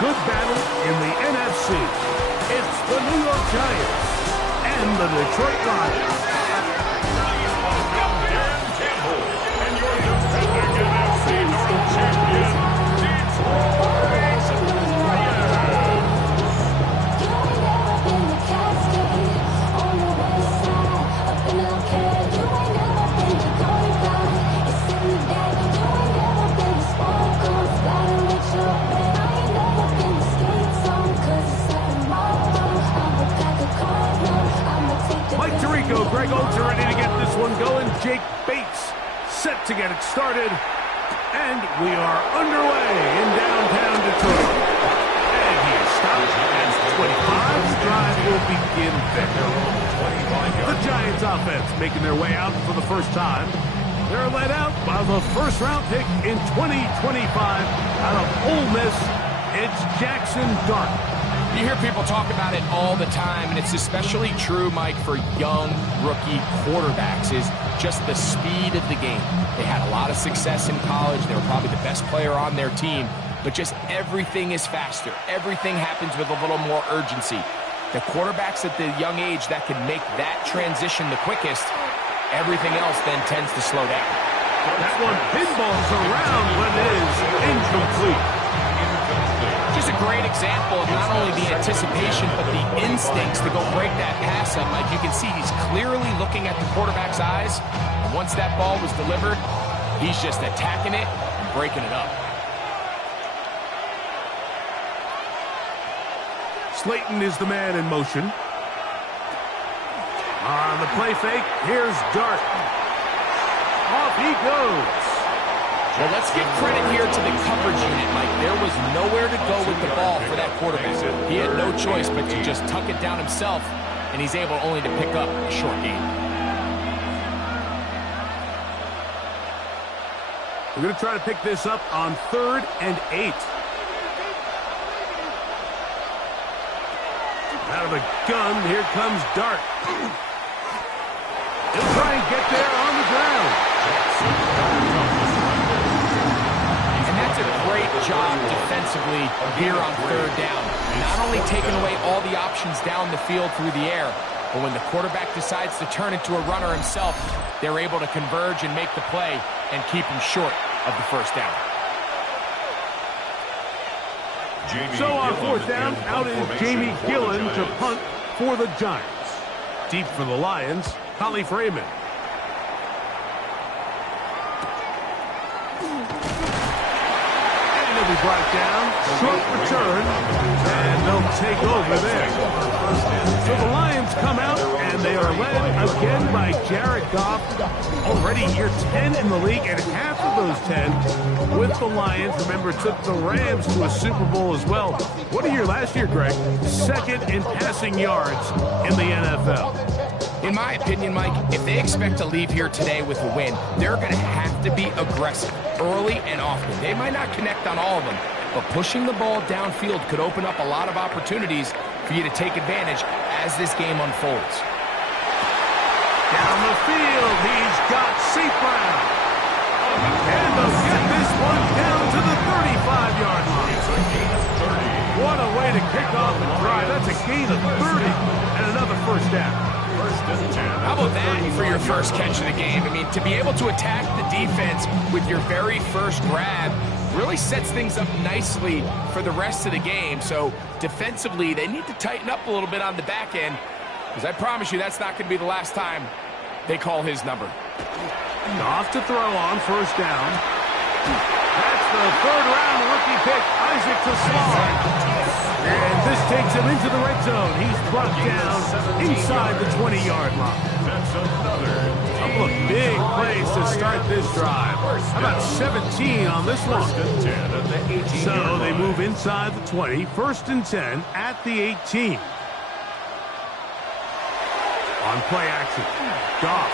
good battle in the NFC. It's the New York Giants and the Detroit Lions. And your defending NFC North champion, Detroit Lions. Mike Tirico, Greg Oates are ready to get this one going. Jake Bates set to get it started. And we are underway in downtown Detroit. And he is stopped as 25's drive will begin there. The Giants offense making their way out for the first time. They're led out by the first-round pick in 2025 out of Ole Miss. It's Jackson Dart. You hear people talk about it all the time, and it's especially true, Mike, for young rookie quarterbacks, is just the speed of the game. They had a lot of success in college. They were probably the best player on their team, but just everything is faster. Everything happens with a little more urgency. The quarterbacks at the young age that can make that transition the quickest, everything else then tends to slow down. That one pinballs around when it is incomplete. Just a great example of not only the anticipation, but the instincts to go break that pass up. Like you can see, he's clearly looking at the quarterback's eyes. And once that ball was delivered, he's just attacking it and breaking it up. Slayton is the man in motion. On the play fake, here's Dart. Off he goes. Well, let's give credit here to the coverage unit, Mike. There was nowhere to go with the ball for that quarterback. He had no choice but to just tuck it down himself, and he's able only to pick up a short gain. We're going to try to pick this up on 3rd and 8. Out of the gun, here comes Dart. He'll try and get there on the ground. That's a great job defensively here on 3rd down. Not only taking away all the options down the field through the air, but when the quarterback decides to turn into a runner himself, they're able to converge and make the play and keep him short of the first down. So on 4th down, out is Jamie Gillen to punt for the Giants. Deep for the Lions, Holly Freeman. Be brought down, short return, and they'll take over there. So the Lions come out, and they are led again by Jared Goff. Already year 10 in the league, and half of those 10 with the Lions. Remember, took the Rams to a Super Bowl as well. What a year last year, Greg. 2nd in passing yards in the NFL. In my opinion, Mike, if they expect to leave here today with a win, they're going to have to be aggressive early and often. They might not connect on all of them, but pushing the ball downfield could open up a lot of opportunities for you to take advantage as this game unfolds. Down the field, he's got St. Brown. And they'll get this one down to the 35-yard line. What a way to kick off the drive. That's a gain of 30 and another first down. How about that for your first catch of the game? I mean, to be able to attack the defense with your very first grab really sets things up nicely for the rest of the game. So defensively, they need to tighten up a little bit on the back end, because I promise you that's not going to be the last time they call his number. Off to throw on 1st down. That's the 3rd-round rookie pick, Isaac Tesfaye. And this takes him into the red zone. He's brought down inside the 20-yard line. That's another Couple of big plays to start this drive. How about 17 on this one? So they move inside the 20. 1st and 10 at the 18. On play action, Goff.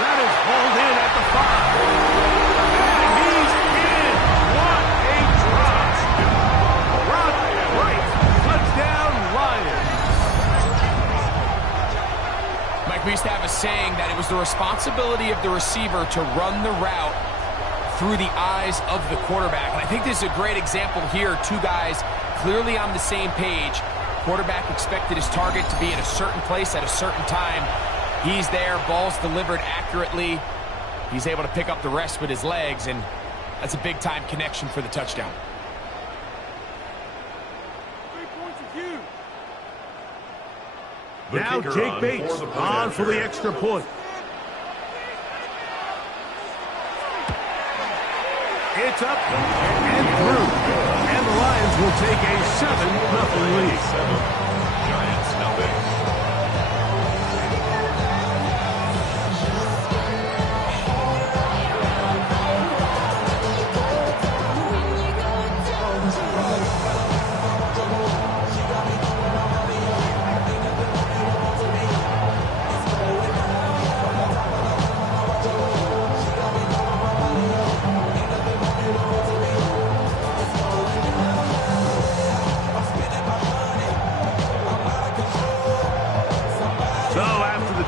That is hauled in at the 5. And he's in. What a drop. Rock right. Touchdown, Lions. Mike, we used to have a saying that it was the responsibility of the receiver to run the route through the eyes of the quarterback. And I think this is a great example here. Two guys clearly on the same page. Quarterback expected his target to be in a certain place at a certain time. He's there, ball's delivered accurately. He's able to pick up the rest with his legs, and that's a big-time connection for the touchdown. 3 points of view. Now Jake Bates on for the extra point. It's up and through. And the Lions will take a 7-0 lead. Giants nothing.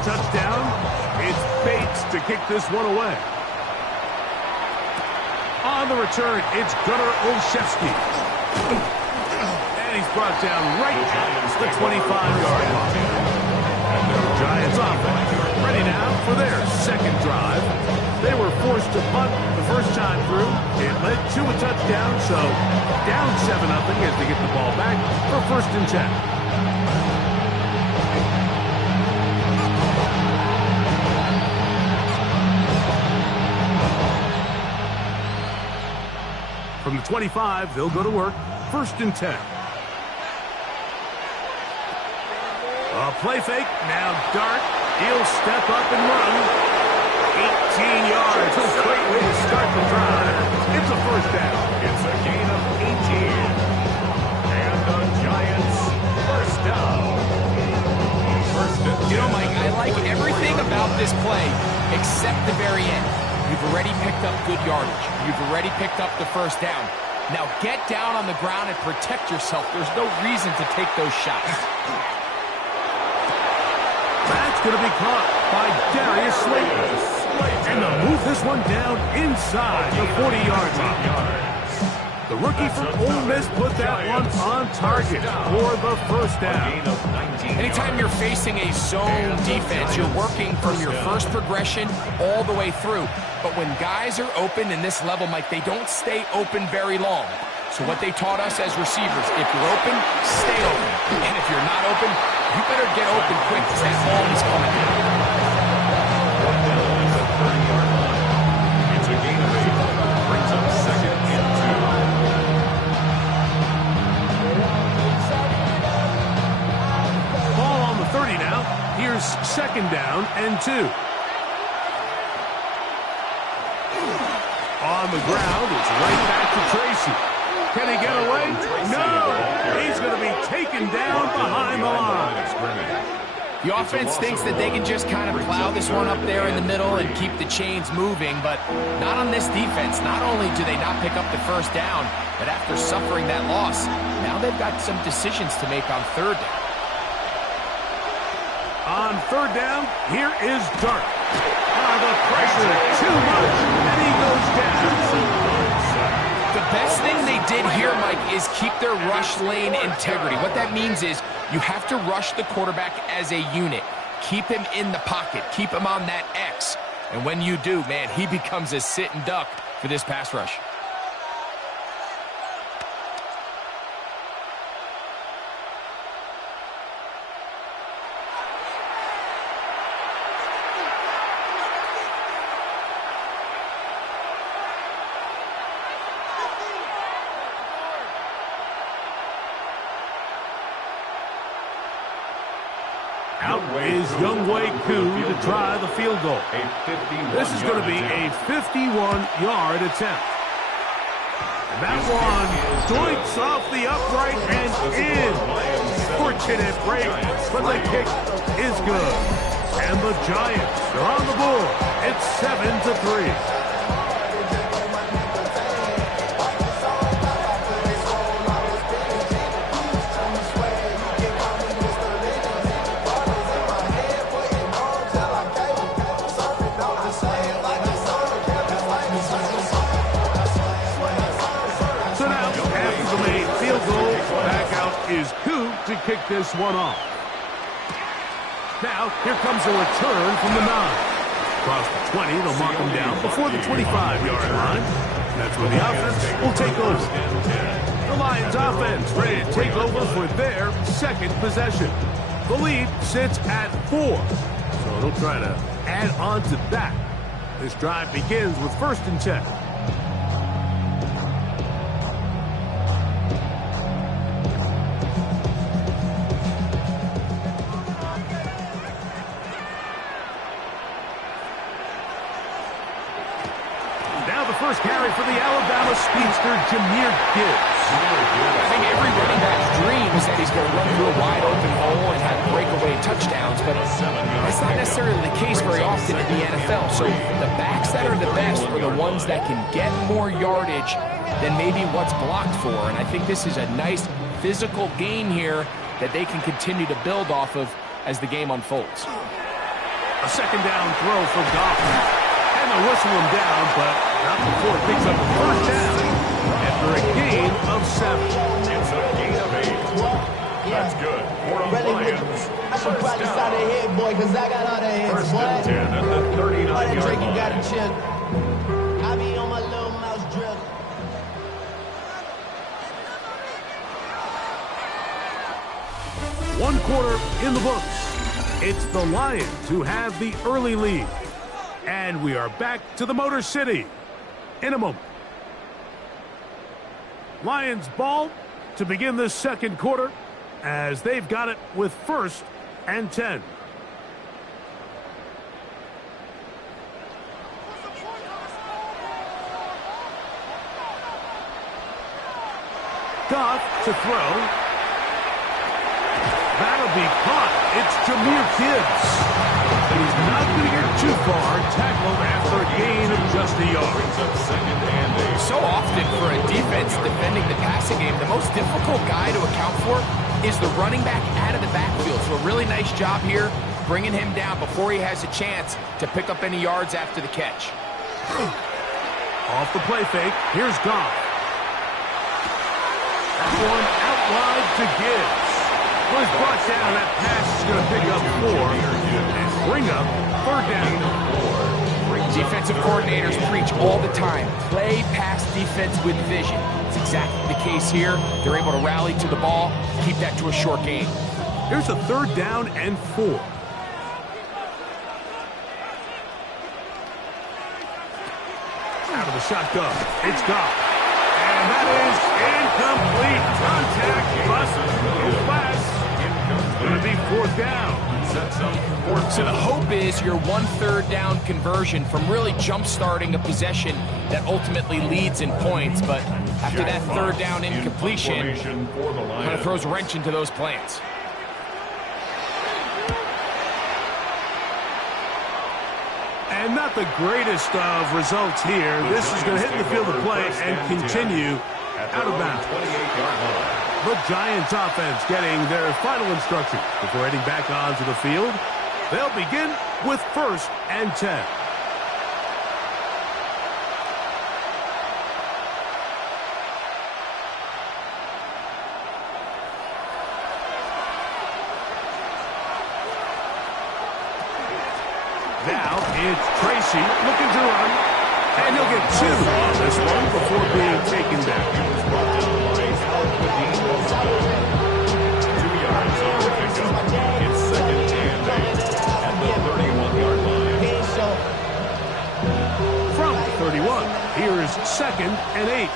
Touchdown. It's Bates to kick this one away. On the return, it's Gunnar Olszewski. And he's brought down right at the 25-yard line. Giants offense ready now for their second drive. They were forced to punt the first time through. It led to a touchdown, so down 7-0 as they get the ball back for 1st and 10. From the 25, they'll go to work. 1st and 10. A play fake. Now Dart. He'll step up and run. 18 yards. A great way to start the drive. It's a 1st down. It's a gain of 18. And the Giants 1st down. 1st and 10. You know, Mike, I like everything about this play except the very end. You've already picked up good yardage. You've already picked up the 1st down. Now get down on the ground and protect yourself. There's no reason to take those shots. That's going to be caught by Darius Slayton. And they'll move this one down inside the 40-yard line. The rookie from Ole Miss put that one on target for the 1st down. Anytime you're facing a zone defense, you're working from your first progression all the way through. But when guys are open in this level, Mike, they don't stay open very long. So what they taught us as receivers, if you're open, stay open. And if you're not open, you better get open quick because that ball is coming in. It's a gain of 8. Brings up 2nd and 2. Ball on the 30 now. Here's 2nd down and 2. On the ground, it's right back to Tracy. Can he get away? No! He's going to be taken down behind the line. The offense thinks that they can just kind of plow this one up there in the middle and keep the chains moving, but not on this defense. Not only do they not pick up the 1st down, but after suffering that loss, now they've got some decisions to make on 3rd down. On 3rd down, here is Dart. The pressure, too much, and he goes down. The best thing they did here, Mike, is keep their rush lane integrity. What that means is you have to rush the quarterback as a unit. Keep him in the pocket. Keep him on that X. And when you do, man, he becomes a sit and duck for this pass rush. Out is Younghoe Koo to try the field goal. This is going to be a 51-yard attempt. And that one doinks off the upright and in. Fortunate break, but the kick is good. And the Giants are on the board. It's 7-3. is who to kick this one off. Now, here comes a return from the 9. Across the 20, they'll mark him down before the 25-yard line. That's where the offense will take over. The Lions offense ready to take over for their second possession. The lead sits at 4, so they'll try to add on to that. This drive begins with 1st and 10. First carry for the Alabama speedster, Jahmyr Gibbs. I think every running back's dream is that he's going to run through a wide open hole and have breakaway touchdowns, but that's not necessarily the case very often in the NFL. So the backs that are the best are the ones that can get more yardage than maybe what's blocked for. And I think this is a nice physical gain here that they can continue to build off of as the game unfolds. A 2nd down throw for Goff. And they'll whistle him down, but not before it picks up a 1st down after a gain of 7. It's a gain of 8. That's good for the Lions. I should practice out of head, boy, because I got all the heads. 1st and 10 at the 39-yard line. Drake, you got to chill. I be on my little mouse drill. One quarter in the books. It's the Lions who have the early lead. And we are back to the Motor City in a moment. Lions ball to begin this 2nd quarter as they've got it with 1st and 10. Goff to throw. That'll be caught. It's Jahmyr Gibbs. And he's not going to get too far, tackled after a gain of just a yard. So often for a defense defending the passing game, the most difficult guy to account for is the running back out of the backfield. So a really nice job here, bringing him down before he has a chance to pick up any yards after the catch. Off the play fake, here's Goff. That one out wide to Gibbs. Well, he's brought down. That pass is going to pick up 4 and bring up 3rd down. Defensive coordinators preach all the time, play pass defense with vision. It's exactly the case here. They're able to rally to the ball, keep that to a short game. Here's a 3rd down and 4. Out of the shotgun, it's Goff. And that is incomplete. Contact, bust, no flags. Going to be 4th down. So the hope is your 1/3 down conversion from really jump-starting a possession that ultimately leads in points. But after that 3rd down incompletion, kind of throws a wrench into those plans. And not the greatest of results here. This is going to hit the field of play and continue out of bounds. The Giants offense getting their final instructions before heading back onto the field. They'll begin with 1st and 10. Now it's Tracy looking to run. And he'll get 2 on this one before being taken down. From 31, here's 2nd and 8.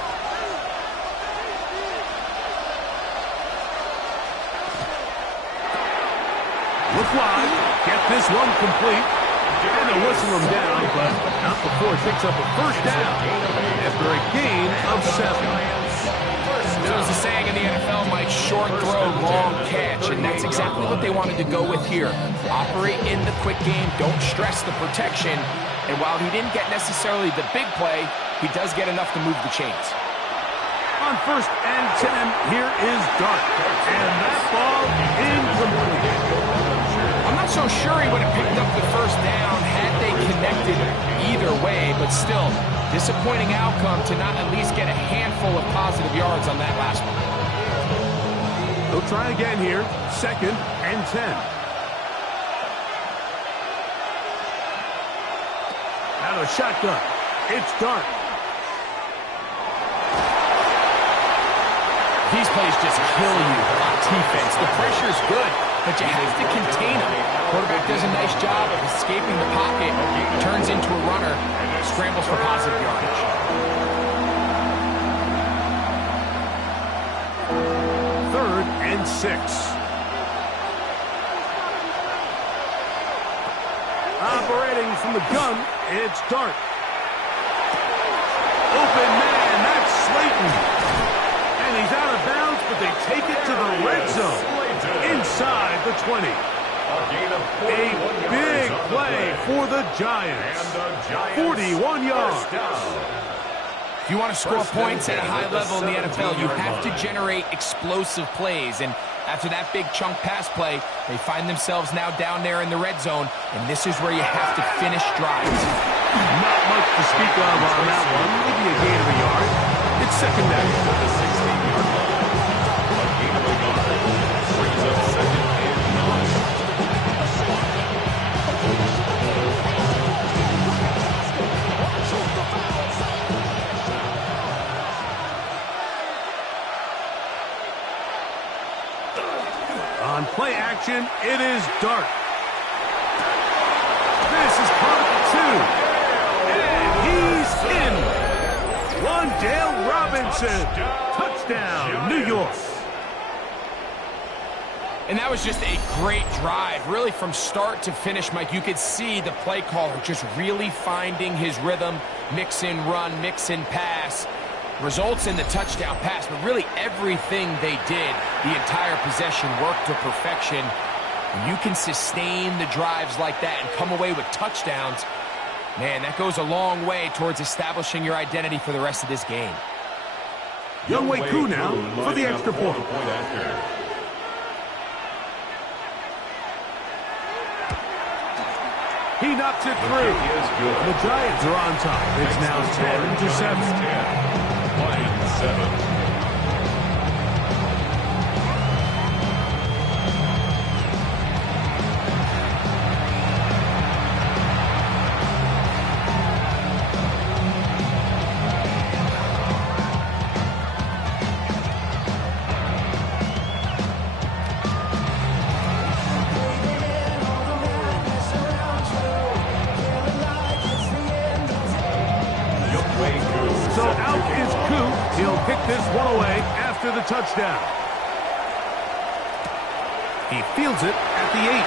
Look wide, get this one complete. And they'll whistle him down, but not before it picks up a 1st down after a gain of 7. There's a saying in the NFL, Mike, short throw, long catch, and that's exactly what they wanted to go with here. Operate in the quick game, don't stress the protection, and while he didn't get necessarily the big play, he does get enough to move the chains. On 1st and 10, here is Dart, and that ball incomplete. I'm not so sure he would have picked up the 1st down had they connected either way, but still, disappointing outcome to not at least get a handful of positive yards on that last one. The They'll try again here. 2nd and 10. Out of shotgun. It's Dart. These plays just kill you on defense. The pressure's good, but you have to contain them. Quarterback does a nice job of escaping the pocket, turns into a runner, scrambles for positive yardage. 3rd and 6. Operating from the gun, it's Dart. Open man, that's Slayton. And he's out of bounds, but they take it to the red zone. Inside the 20. A big play for the Giants. 41 yards. If you want to score points at a high level in the NFL, you have to generate explosive plays. And after that big chunk pass play, they find themselves now down there in the red zone. And this is where you have to finish drives. Not much to speak of on that one. Maybe a gain of a yard. It's 2nd down. On play action, it is Dart. This is caught at the 2. And he's in. Wandale Robinson. Touchdown, New York. And that was just a great drive. Really from start to finish, Mike, you could see the play caller just really finding his rhythm. Mix in run, mix in pass. Results in the touchdown pass, but really everything they did, the entire possession worked to perfection. When you can sustain the drives like that and come away with touchdowns, man, that goes a long way towards establishing your identity for the rest of this game. Younghoe Koo now for the extra point. He knocks it through. The Giants are on top. It's now 10-7. 7. So out is Koo. He'll kick this one away after the touchdown. He fields it at the 8.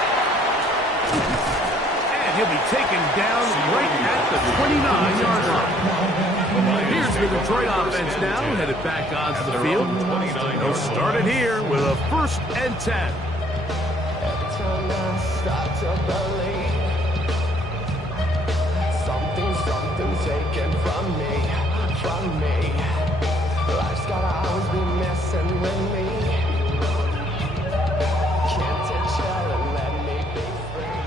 And he'll be taken down right at the 29-yard line. Here's the Detroit offense now, headed back onto the field. They'll start it here with a 1st and 10. Every time I start to believe something's taken from me. Life's gotta always be messing with me. Can't take chill and let me be free.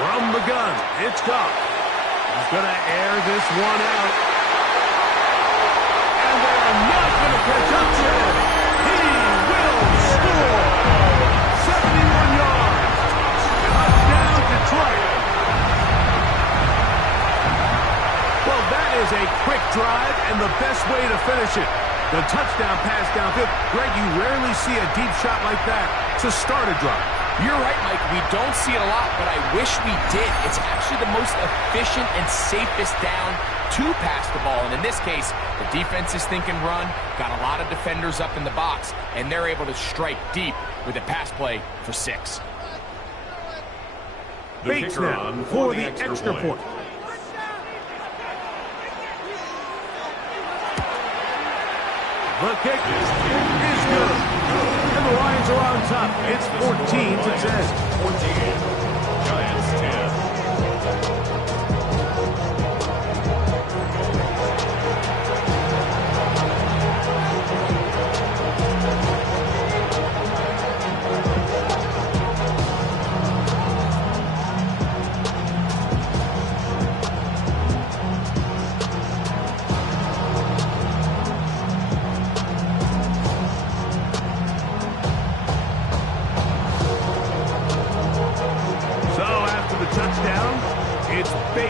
From the gun, it's Goff. He's gonna air this one out. And they're not gonna catch up to him. He will score. 71 yards. Touchdown, Detroit. Well, that is a quick drive and the best way to finish it. The touchdown pass downfield. Greg, you rarely see a deep shot like that to start a drive. You're right, Mike. We don't see it a lot, but I wish we did. It's actually the most efficient and safest down to pass the ball. And in this case, the defense is thinking run, got a lot of defenders up in the box, and they're able to strike deep with a pass play for 6. Bates now for the extra point. The kick is good. And the Lions are on top. It's 14-10. 14. Giants 10.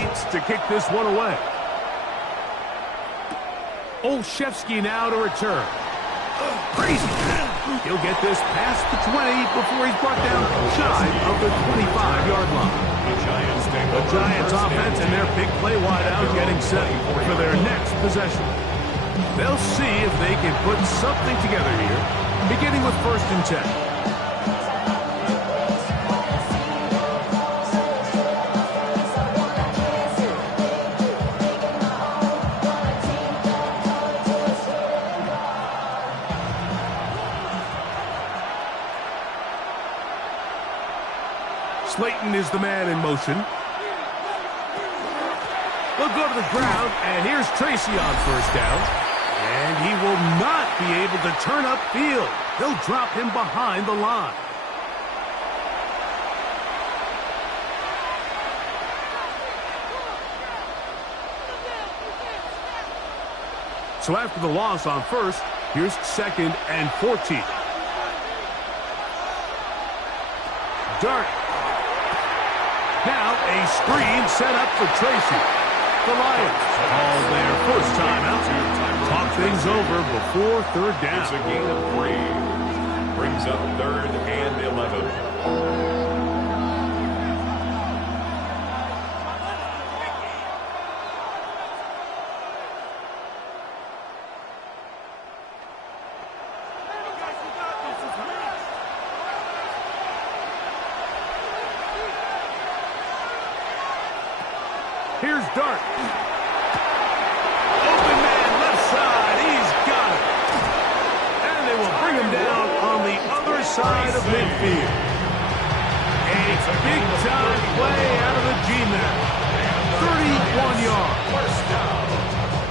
Bates to kick this one away. Olszewski now to return. Crazy. He'll get this past the 20 before he's brought down shy of the 25-yard line. The Giants offense and their big play wideout getting set for their next possession. They'll see if they can put something together here, beginning with 1st and 10. Slayton is the man in motion. They'll go to the ground, and here's Tracy on 1st down. And he will not be able to turn upfield. They'll drop him behind the line. So after the loss on 1st, here's 2nd and 14. Dart. Now a screen set up for Tracy. The Lions call their 1st timeout. Talk things over before 3rd down. It's a gain of 3. Brings up 3rd and 11. Here's Dart. Open man, left side. He's got it. And they will bring him down on the other side of midfield. A big-time play out of the G-man. 31 yards.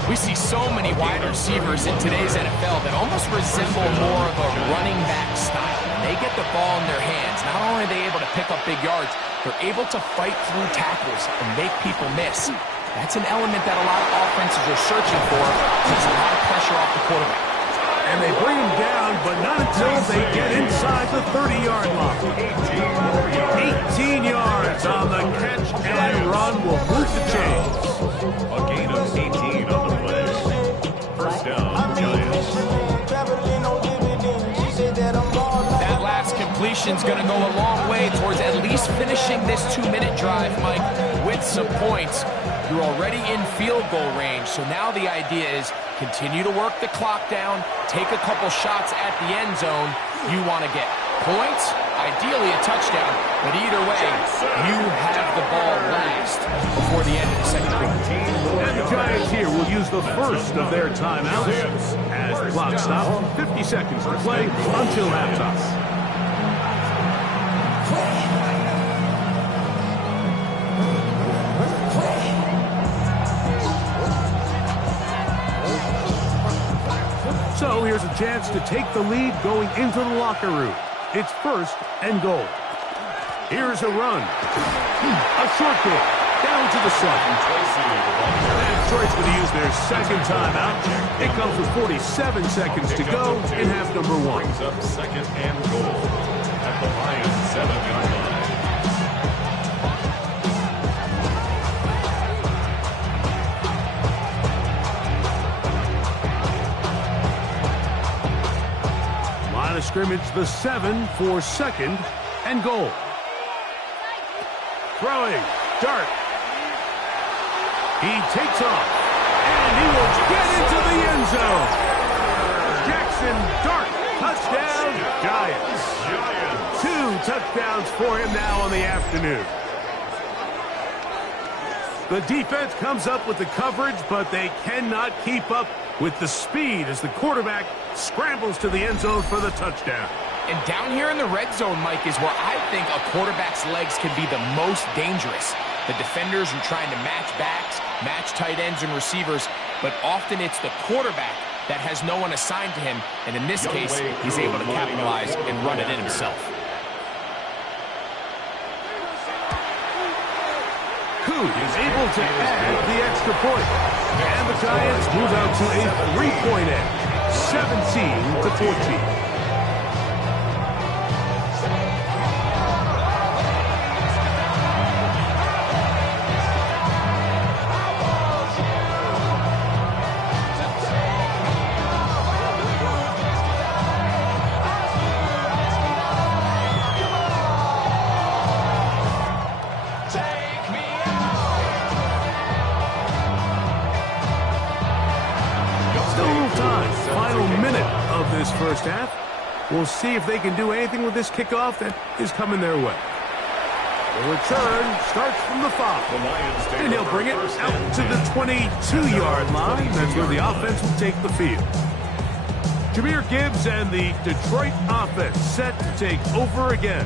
We see so many wide receivers in today's NFL that almost resemble more of a running back style. When they get the ball in their hands, not only are they able to pick up big yards, they're able to fight through tackles and make people miss. That's an element that a lot of offenses are searching for. Takes a lot of pressure off the quarterback. And they bring him down, but not until they get inside the 30-yard line. 18 yards on the catch and run will move the chains. A gain of 18 on the play. 1st down, Giants. That last completion's going to go a long way towards at least finishing this 2-minute drive, Mike, with some points. You're already in field goal range, so now the idea is continue to work the clock down, take a couple shots at the end zone. You want to get points, ideally a touchdown, but either way, you have the ball last before the end of the 2nd quarter. And the Giants here will use the 1st of their timeouts as the clock stops. 50 seconds to play until halftime. So here's a chance to take the lead going into the locker room. It's 1st and goal. Here's a run. A short kick. Down to the side. And Detroit's going to use their 2nd timeout. It comes with 47 seconds to go in half number 1. Brings up 2nd and goal at the Lions' 7-yard line. Scrimmage the 7 for 2nd and goal. Throwing. Dart. He takes off. And he will get into the end zone. Jackson Dart. Touchdown, Giants. 2 touchdowns for him now on the afternoon. The defense comes up with the coverage, but they cannot keep up with the speed as the quarterback scrambles to the end zone for the touchdown. And down here in the red zone, Mike, is where I think a quarterback's legs can be the most dangerous. The defenders are trying to match backs, match tight ends and receivers, but often it's the quarterback that has no one assigned to him, and in this case, he's able to capitalize and run it in himself. Coot is able to add the extra point. And the Giants move out to a 3-point edge, 17-14. this first half. We'll see if they can do anything with this kickoff that is coming their way. The return starts from the 5. And he'll bring it out to the 22-yard line. That's where the offense will take the field. Jahmyr Gibbs and the Detroit offense set to take over again.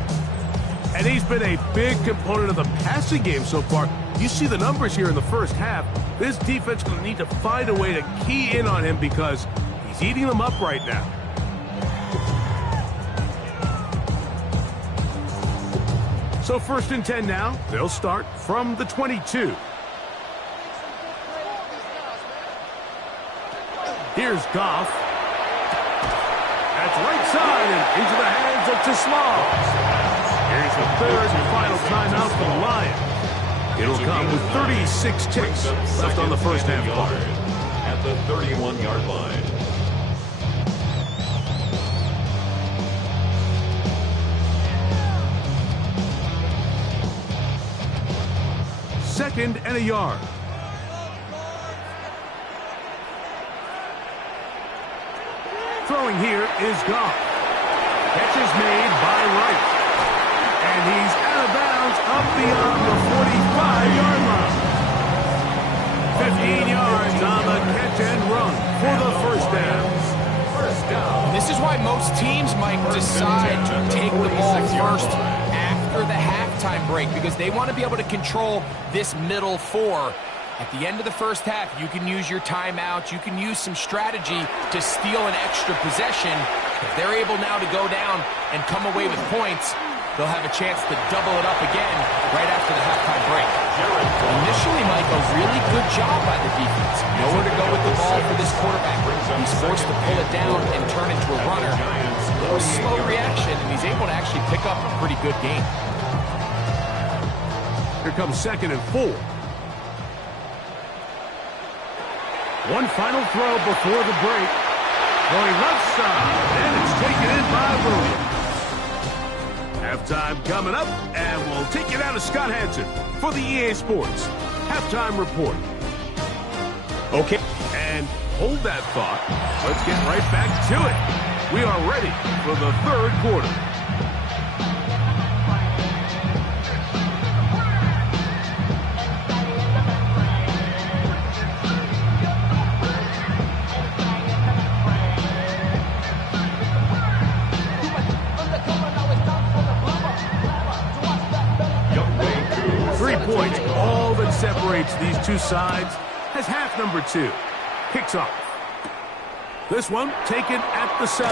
And he's been a big component of the passing game so far. You see the numbers here in the first half. This defense is going to need to find a way to key in on him because he's eating them up right now. So 1st and 10 now. They'll start from the 22. Here's Goff. That's right side and into the hands of Tislau. Here's the 3rd and final timeout for the Lions. It'll come with 36 ticks left on the first half clock. At the 31-yard line. Second and a yard. Throwing here is Goff. Catch is made by Wright. And he's out of bounds up beyond the 45-yard line. 15 yards on the catch and run for the first down. This is why most teams might decide to take the ball first after the halftime break because they want to be able to control this middle 4. At the end of the first half, you can use your timeouts. You can use some strategy to steal an extra possession. If they're able now to go down and come away with points, they'll have a chance to double it up again right after the halftime break. Initially, Mike, a really good job by the defense. Nowhere to go with the ball for this quarterback. He's forced to pull it down and turn into a runner. A little slow reaction, and he's able to actually pick up a pretty good game. Here comes 2nd and 4. One final throw before the break. Going left side, and it's taken in by Williams. Halftime coming up, and we'll take you down to Scott Hansen for the EA Sports Halftime Report. Okay, and hold that thought. Let's get right back to it. We are ready for the 3rd quarter. Points, all that separates these two sides as half number 2 kicks off. This one taken at the 7.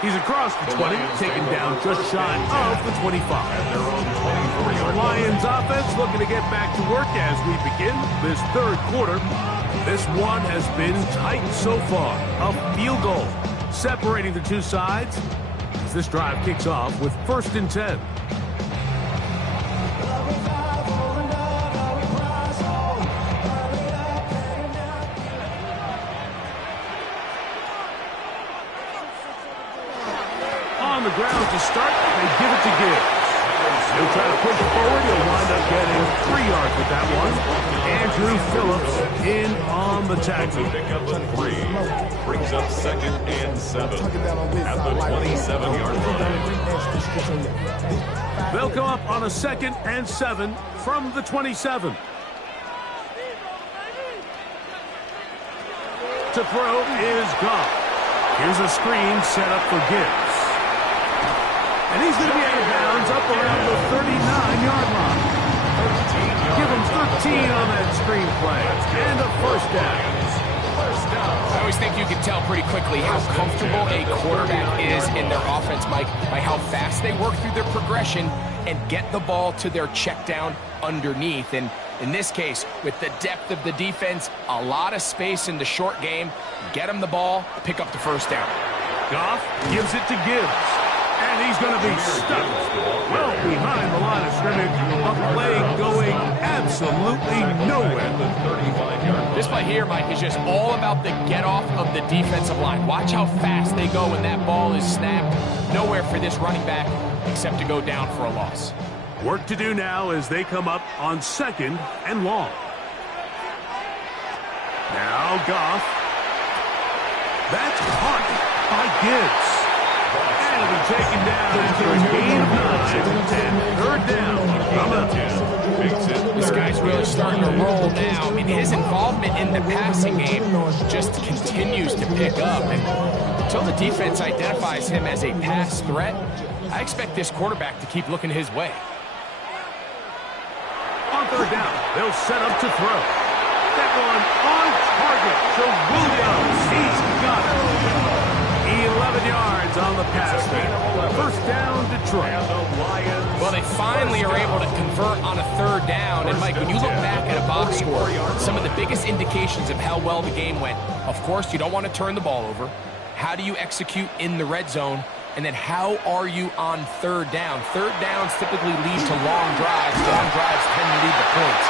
He's across the 20, taken down just shy of the 25. The Lions offense looking to get back to work as we begin this 3rd quarter. This one has been tight so far. A field goal separating the two sides as this drive kicks off with 1st and 10. On the ground to start, they give it to Gibbs. He'll try to push forward. He'll wind up getting 3 yards with that one. Andrew Phillips in on the tackle. Pick up a 3. Brings up 2nd and 7 at the 27-yard line. They'll come up on a 2nd and 7 from the 27. To throw is Goff. Here's a screen set up for Gibbs. And he's going to be out of bounds up around the 39-yard line. Give him 13 on that screen play. And a first down. I always think you can tell pretty quickly how comfortable a quarterback is in their offense, Mike, by how fast they work through their progression and get the ball to their check down underneath. And in this case, with the depth of the defense, a lot of space in the short game, get them the ball, pick up the first down. Goff gives it to Gibbs. And he's going to be stuck well behind the line of scrimmage. A play going absolutely nowhere. This play here, Mike, is just all about the get-off of the defensive line. Watch how fast they go when that ball is snapped. Nowhere for this running back except to go down for a loss. Work to do now as they come up on 2nd and long. Now Goff. That's caught. by Gibbs. And it'll be taken down after a gain of 9. And 3rd down from the 10. This guy's really starting to roll now. I mean, his involvement in the passing game just continues to pick up. And until the defense identifies him as a pass threat, I expect this quarterback to keep looking his way. On 3rd down, they'll set up to throw. That one on target to Williams. He's got it. 11 yards on the pass there. 1st down, Detroit. Well, they finally are able to convert on a 3rd down. And, Mike, when you look back at a box score, some of the biggest indications of how well the game went, of course, you don't want to turn the ball over. How do you execute in the red zone? And then how are you on 3rd down? 3rd downs typically lead to long drives. Long drives tend to lead to points.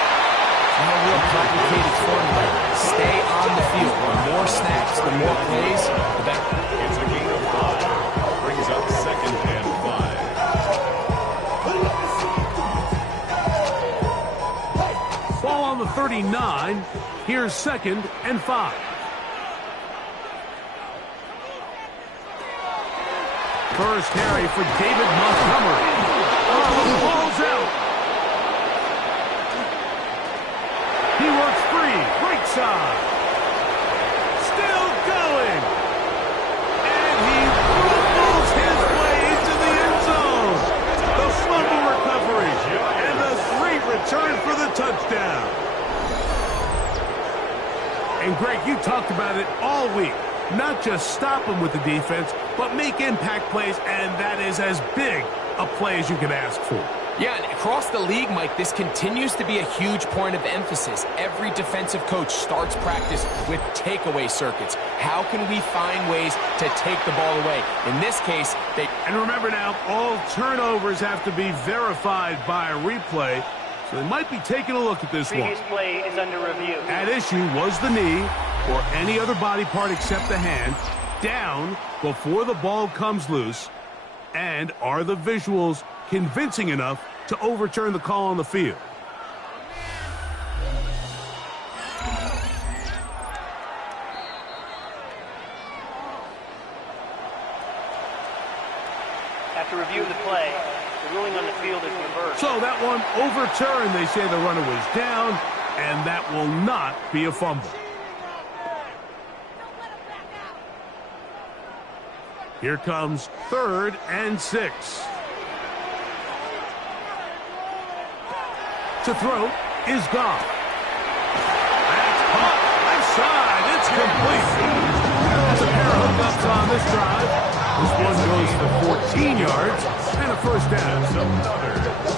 It's not a real complicated formula. Stay on the field. The more snaps, the more plays, the better. It's a gain of 5. Brings up 2nd and 5. Ball on the 39. Here's 2nd and 5. First carry for David Montgomery. Oh, the ball's out. He works free. Right side. Still going. And he rumbles his way into the end zone. The fumble recovery. And the great return for the touchdown. And Greg, you talked about it all week. Not just stop him with the defense, but make impact plays, and that is as big a play as you can ask for. Yeah, and across the league, Mike, this continues to be a huge point of emphasis. Every defensive coach starts practice with takeaway circuits. How can we find ways to take the ball away? In this case, they... And remember now, all turnovers have to be verified by a replay, so they might be taking a look at this one. Previous play is under review. At issue was the knee, or any other body part except the hand, down before the ball comes loose. And are the visuals convincing enough to overturn the call on the field? After reviewing the play, the ruling on the field is reversed. So that one overturned. They say the runner was down, and that will not be a fumble. Here comes 3rd and 6. To throw is Goff. That's caught. Left side. It's complete. That's a pair of hookups on this drive. This one goes for 14 yards and a 1st down.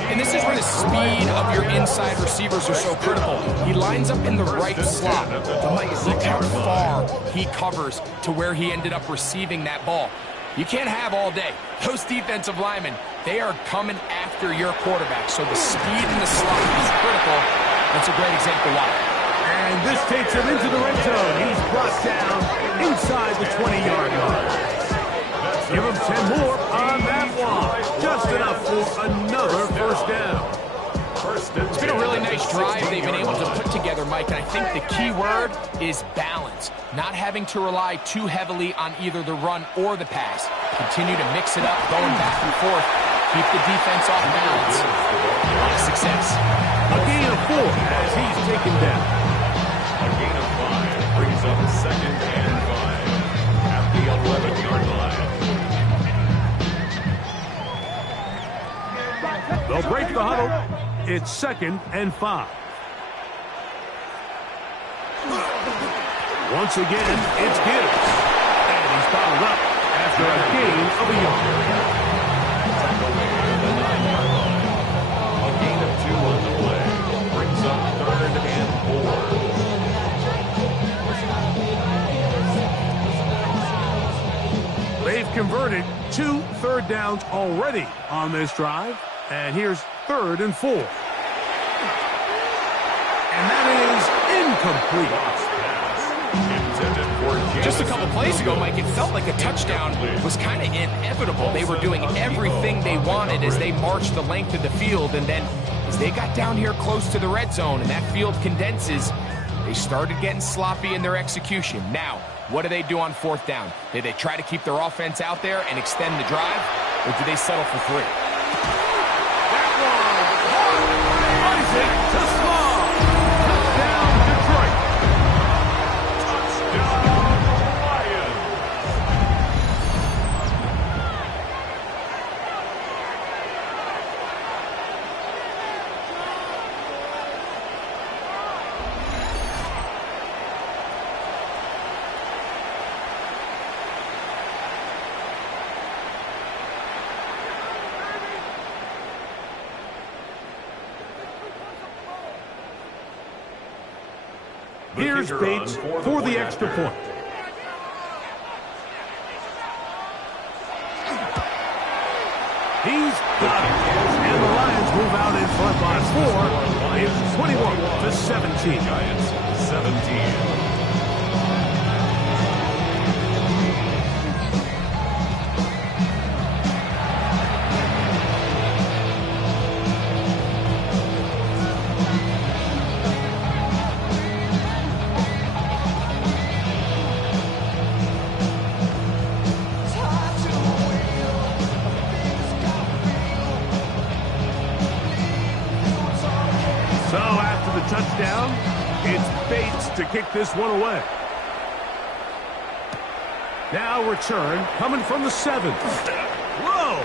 And this is where the speed of your inside receivers are so critical. He lines up in the right slot. But Mike, look how far he covers to where he ended up receiving that ball. You can't have all day. Those defensive linemen, they are coming after your quarterback. So the speed in the slot is critical. That's a great example why. And this takes him into the red zone. He's brought down inside the 20-yard line. Give him 10 more on that one. Just enough for another 1st down. It's been a really nice drive they've been able to put together, Mike, and I think the key word is balance. Not having to rely too heavily on either the run or the pass. Continue to mix it up, going back and forth. Keep the defense off balance. A lot of success. A gain of 4 as he's taken down. A gain of 5 brings up 2nd and 5 at the 11-yard line. They'll break the huddle. It's 2nd and 5. Once again, it's Gibbs. And he's fouled up after a gain of a yard. Tackle away at the 9-yard line. A gain of 2 on the play. Brings up 3rd and 4. They've converted 2 3rd downs already on this drive. And here's 3rd and 4. And that is incomplete. Just a couple plays ago, Mike, it felt like a touchdown was kind of inevitable. They were doing everything they wanted as they marched the length of the field. And then as they got down here close to the red zone and that field condenses, they started getting sloppy in their execution. Now, What do they do on 4th down? Do they try to keep their offense out there and extend the drive, or do they settle for 3? That one, Isaac to Small. Touchdown, Detroit. Touchdown, Lions. Here's Bates for the extra point. He's got it. And the Lions move out in front by 4. It's 21-17. Giants 17. So after the touchdown, it's Bates to kick this one away. Now return coming from the 7. Whoa!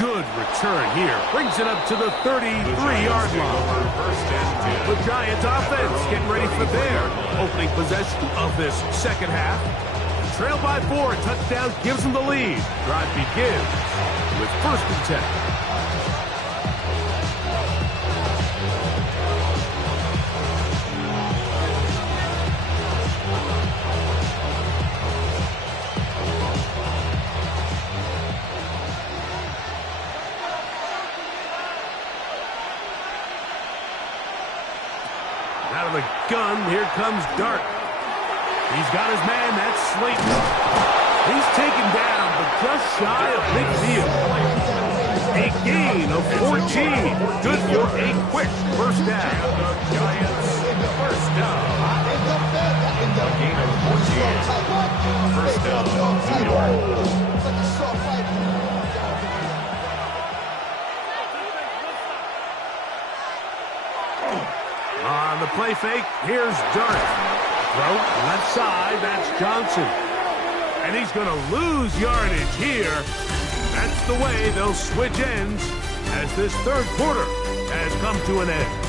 Good return here. Brings it up to the 33-yard line. The Giants offense getting ready for their opening possession of this second half. Trail by 4. Touchdown gives them the lead. Drive begins with 1st and 10. Out of the gun, here comes Dart. He's got his man, that's Slayton. He's taken down, but just shy of midfield. A gain of 14. Good for a quick first down. Giants first down. A gain of 14. First down, New York. On the play fake, here's Dart. Throw left side, that's Johnson. And he's going to lose yardage here. That's the way they'll switch ends as this third quarter has come to an end.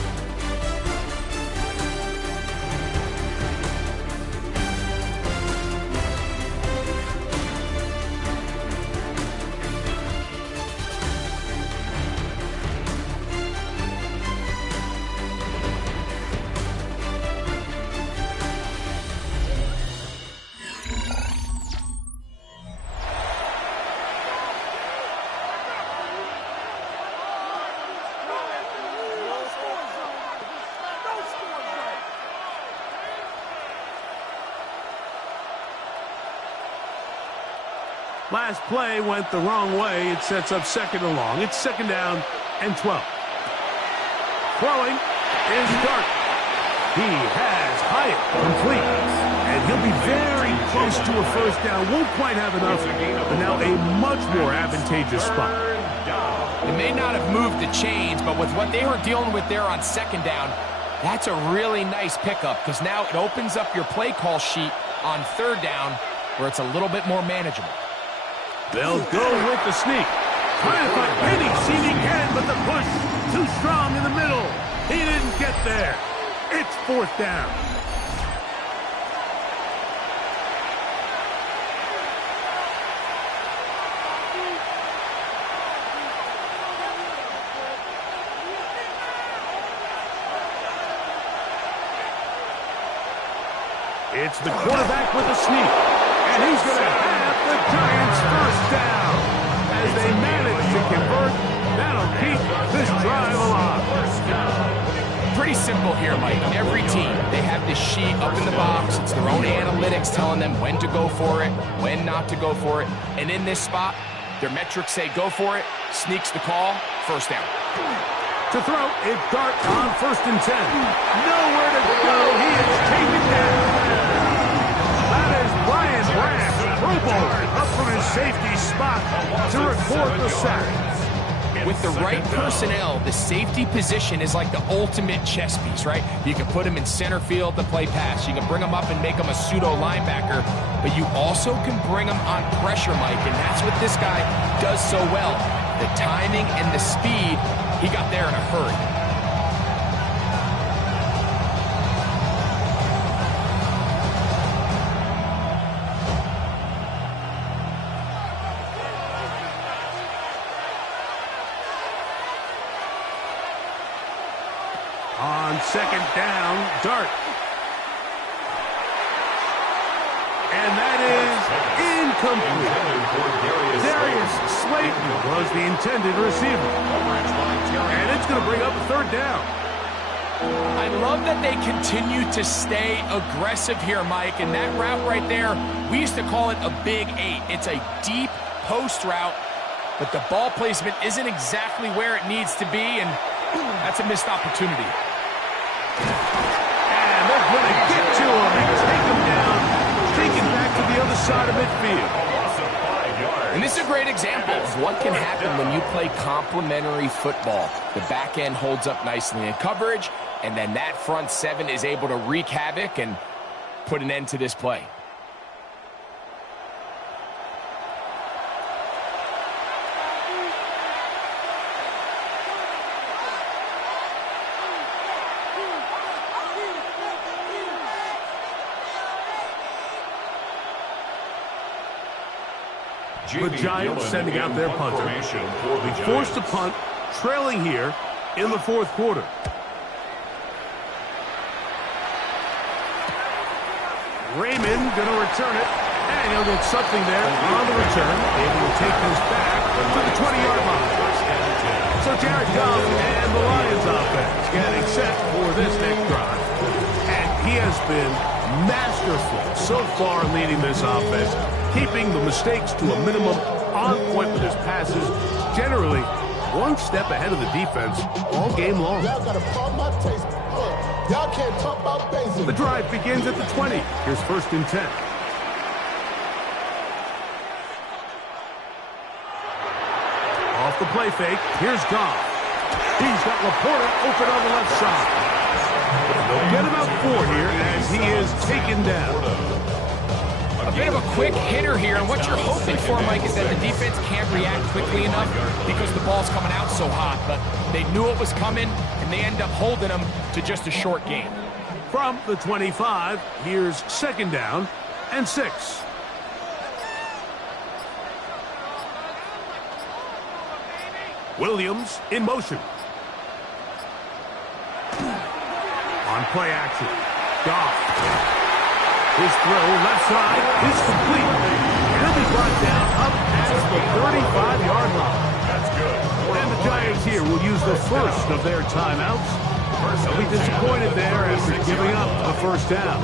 Last play went the wrong way. It sets up 2nd and long. It's 2nd down and 12. Throwing is Dart. He has Hyatt complete. And he'll be very close to a first down. Won't quite have enough, but now a much more advantageous spot. They may not have moved the chains, but with what they were dealing with there on 2nd down, that's a really nice pickup because now it opens up your play call sheet on 3rd down where it's a little bit more manageable. They'll go with the sneak. Trying to find Penny, see he can, but the push too strong in the middle. He didn't get there. It's 4th down. It's the quarterback with a sneak. And he's going to have the Giants first down. As they manage to convert, that'll keep this drive alive. Pretty simple here, Mike. Every team, they have this sheet up in the box. It's their own analytics telling them when to go for it, when not to go for it. And in this spot, their metrics say go for it, sneaks the call, first down. To throw, it's Dart on 1st and 10. Nowhere to go. He is taken down. That is Brian for the sack. With the right personnel, the safety position is like the ultimate chess piece, right? You can put him in center field to play pass. You can bring him up and make him a pseudo linebacker, but you also can bring him on pressure, Mike, and that's what this guy does so well. The timing and the speed, he got there in a hurry. On second down, Dart. And that is incomplete. Darius Slayton was the intended receiver. And it's going to bring up a third down. I love that they continue to stay aggressive here, Mike, and that route right there, we used to call it a big 8. It's a deep post route, but the ball placement isn't exactly where it needs to be, and that's a missed opportunity. And they're going to get to him and take him down, take it back to the other side of midfield. And this is a great example of what can happen when you play complementary football. The back end holds up nicely in coverage, and then that front seven is able to wreak havoc and put an end to this play. The Giants sending out their punter. We forced a punt, trailing here in the fourth quarter. Raymond going to return it, and he'll get something there on the return. Able to take this back to the 20-yard line. So Jared Goff and the Lions offense getting set for this next drive. And he has been masterful so far leading this offense, keeping the mistakes to a minimum, on point with his passes, generally one step ahead of the defense all game long. Y'all gotta pump my taste. Y'all can't talk about basics. The drive begins at the 20. Here's 1st and 10. Off the play fake, here's Goff. He's got Laporta open on the left side. They'll get about 4 here as he is taken down. A bit of a quick hitter here, and what you're hoping for, Mike, is that the defense can't react quickly enough because the ball's coming out so hot, but they knew it was coming, and they end up holding them to just a short gain. From the 25, here's 2nd down and 6. Williams in motion. On play action, Goff. His throw left side is complete. And he'll be brought down up at the 35-yard line. That's good. And the Giants here will use the first of their timeouts. They'll be disappointed there after giving up a first down.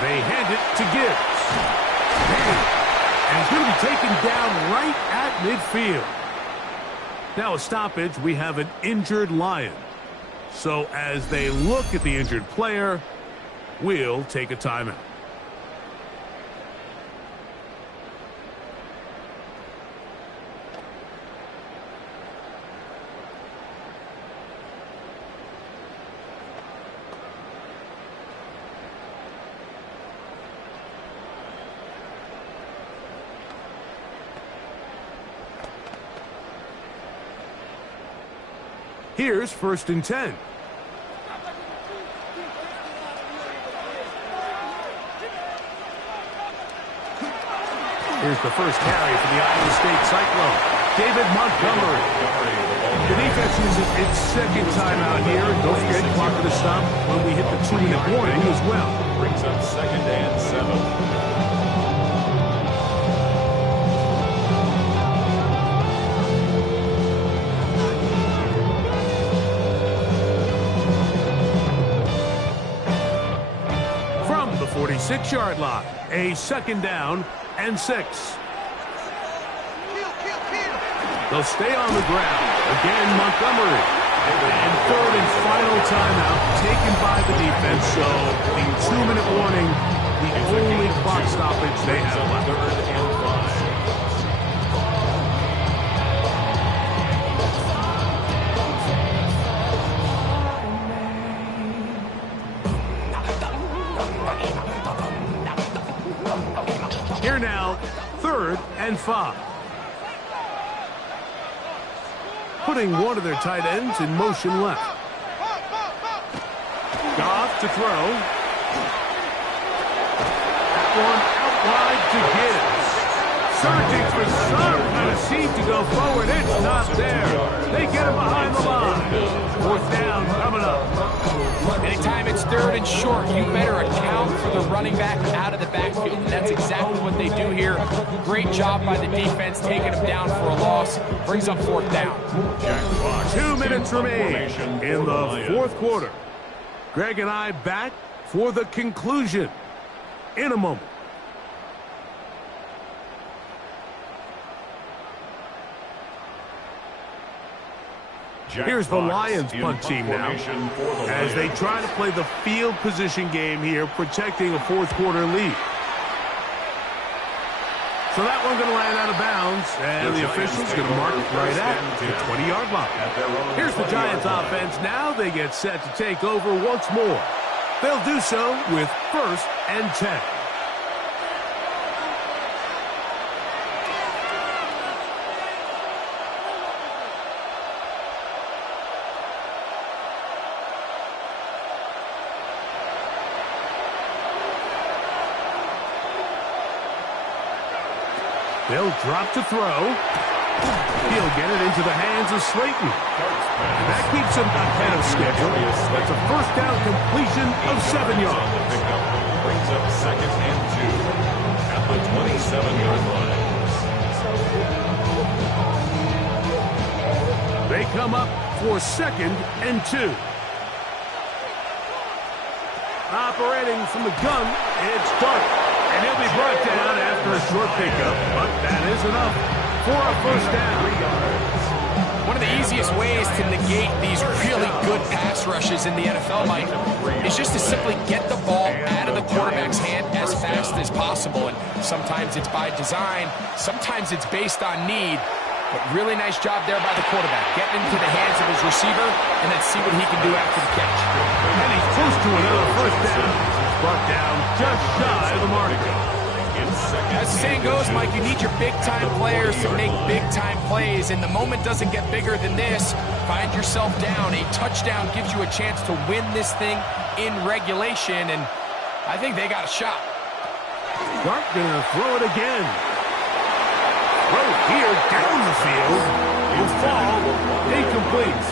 They hand it to Gibbs. And he's going to be taken down right at midfield. Now a stoppage, we have an injured Lion. So as they look at the injured player, we'll take a timeout. Here's 1st and 10. Here's the first carry for the Iowa State Cyclone, David Montgomery. The defense uses its 2nd timeout here. And don't forget, clock to stop when we hit the 2-minute warning as well. Brings up 2nd and 7. From the 46-yard line, a 2nd down and 6. They'll stay on the ground. Again, Montgomery. And third and final timeout taken by the defense. So the 2-minute warning, the only clock stoppage they have left. 3rd and 5. Here now, 3rd and 5. Putting one of their tight ends in motion left. Goff to throw. That one out wide to Gibbs. Searching for some kind of seam to go forward. It's not there. They get him behind the line. 4th down coming up. Anytime it's 3rd and short, you better account for the running back out of the backfield. And that's exactly what they do here. Great job by the defense, taking them down for a loss. Brings up 4th down. 2 minutes remain in the 4th quarter. Greg and I back for the conclusion in a moment. Here's the Lions punt team now as they try to play the field position game here, protecting a 4th quarter lead. So that one going to land out of bounds, and the official's going to mark it right at the 20-yard line. Here's the Giants offense. Now they get set to take over once more. They'll do so with 1st and 10. They'll drop to throw. He'll get it into the hands of Slayton. And that keeps him ahead of schedule. That's a 1st down completion of 7 yards. Brings up 2nd and 2 at the 27-yard line. They come up for 2nd and 2. Operating from the gun, it's Dart. And he'll be brought down after a short pickup, but that is enough for a 1st down. One of the easiest ways to negate these really good pass rushes in the NFL, Mike, is just to simply get the ball out of the quarterback's hand as fast as possible. And sometimes it's by design, sometimes it's based on need. But really nice job there by the quarterback, getting into the hands of his receiver and then see what he can do after the catch. And he's close to another 1st down. Brought down just shy of the mark. As the saying goes, Mike, you need your big-time players to make big-time plays, and the moment doesn't get bigger than this. Find yourself down. A touchdown gives you a chance to win this thing in regulation, and I think they got a shot. Dart gonna throw it again. Throw here down the field. Will fall. Incomplete.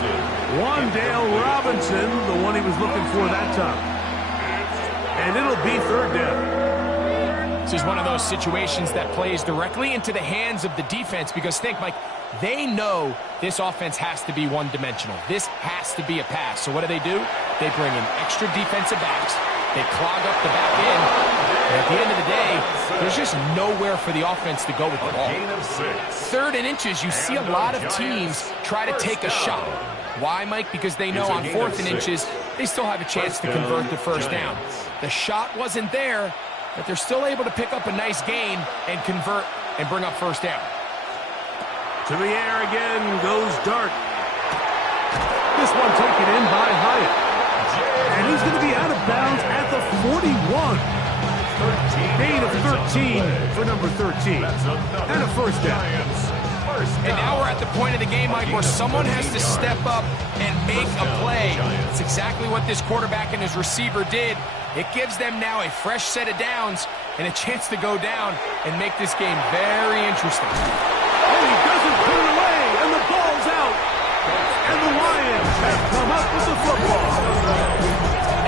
Wandale Robinson, the one he was looking for that time. And it'll be 3rd down. This is one of those situations that plays directly into the hands of the defense because think, Mike, they know this offense has to be one-dimensional. This has to be a pass. So what do? They bring in extra defensive backs. They clog up the back end. And at the end of the day, there's just nowhere for the offense to go with the ball. 3rd and inches, you see a lot of teams try to take a shot. Why, Mike? Because they know on 4th and inches, they still have a chance to convert the 1st down. The shot wasn't there, but they're still able to pick up a nice gain and convert and bring up 1st down. To the air again goes Dart. This one taken in by Hyatt. And he's going to be out of bounds at the 41. Gain of 13 for number 13. And a 1st down. And now we're at the point of the game, Mike, where someone has to step up and make a play. It's exactly what this quarterback and his receiver did. It gives them now a fresh set of downs and a chance to go down and make this game very interesting. And he doesn't put it away, and the ball's out. And the Lions have come up with the football.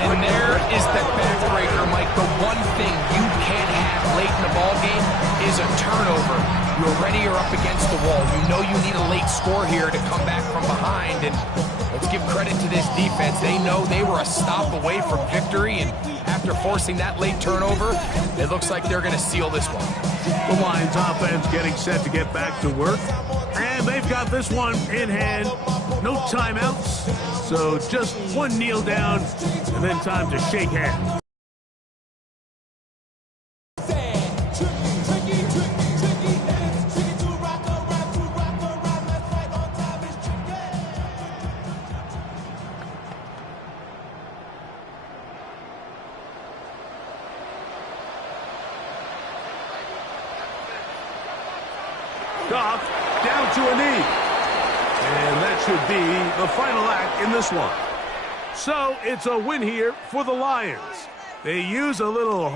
And there is the backbreaker, Mike. The one thing you can't have late in the ball game is a turnover. You already are up against the wall. You know you need a late score here to come back from behind. And let's give credit to this defense. They know they were a stop away from victory. And after forcing that late turnover, it looks like they're going to seal this one. The Lions offense getting set to get back to work. And they've got this one in hand. No timeouts. So just one kneel down and then time to shake hands. Goff down to a knee. And that should be the final act in this one. So it's a win here for the Lions. They use a little